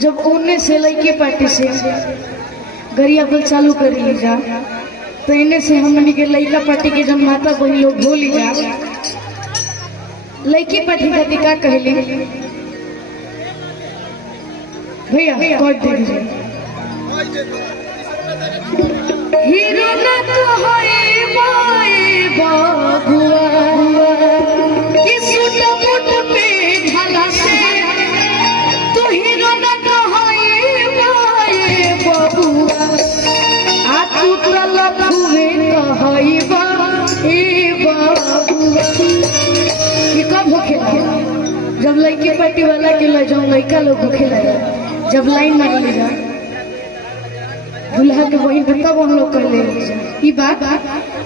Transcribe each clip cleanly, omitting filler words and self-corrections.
जब उन्ने से लड़के पार्टी से गरिया बल चालू कर ली जा तो इन्हें से हमने के लड़का पार्टी के जब माता बहन लोग बोली जा लड़की पार्टी खाती का कहली भैया कोड दे दीजिए। हीरो ना तो होए बाए बाबुआ कि सूटा बूट पे ढाला से तो हीरो ना तो होए बाए बाबुआ आ तू तो लखुए कहई बा ए बाबुआ कि कब होखेला जब लड़की पार्टी वाला के ले जाऊं लड़का लोग होखेला जब लाइन मार ले जा दुल्हा के वही तब हम लोग कर ले ई बात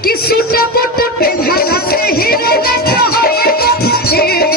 कि सूटा बूट पे ढाला से हीरो ना तो होए